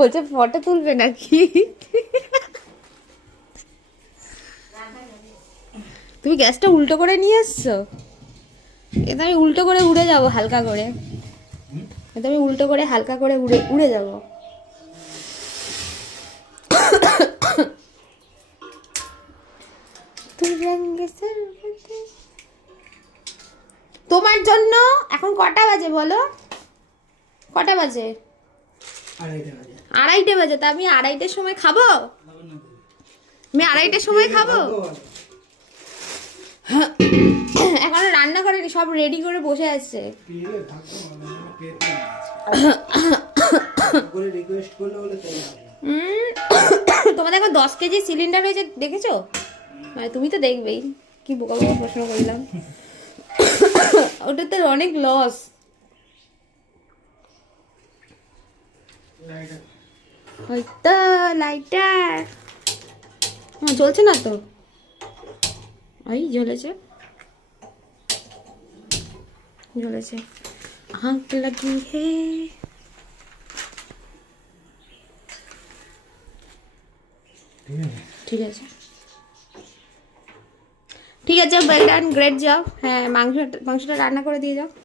বলছে ফটো তুলবে নাকি? তুমি গ্যাসটা উল্টো করে নিয়ে এসছো। এটা আমি উল্টো করে উড়ে যাব হালকা করে। এটা আমি উল্টো করে হালকা করে উড়ে উড়ে যাব। তোমার জন্য এখন কটা বাজে বলো? কটা বাজে? 2:30 বাজে। তা আমি 2:30টার সময় খাবো? আমি 2:30টার সময় খাবো? এখনো রান্না করেনি, সব রেডি করে বসে আছে। তোমাদের এখন 10 কেজি সিলিন্ডার হয়েছে, দেখেছো? মানে তুমি তো দেখবেই। কি বোকা বোকা প্রশ্ন করলাম। ওটাতে অনেক লস। হয়তো লাইটার জ্বলছে না তো? ওই জ্বলেছে, জ্বলেছে। আঁখ লাগি হে। ঠিক আছে, ঠিক আছে, ওয়েল ডান, গ্রেট জব। হ্যাঁ, মাংসটা রান্না করে দিয়ে যাও।